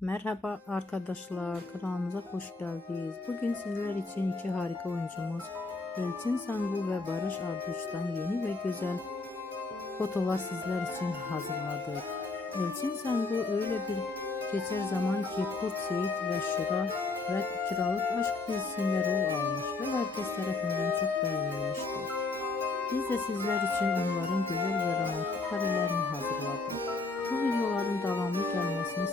Merhaba arkadaşlar, kanalımıza hoş geldiniz. Bugün sizler için iki harika oyuncumuz Elçin Sangu ve Barış Arduç'tan yeni ve güzel fotolar sizler için hazırladık. Elçin Sangu öyle bir geçer zaman ki Kurt Seyit ve Şura ve Kiralık Aşk dizisinde rol almış ve herkes tarafından çok beğenilmişti. Biz de sizler için onların güzel ve romantik karelerini hazırladık. Bu videoların devamlı gelmesini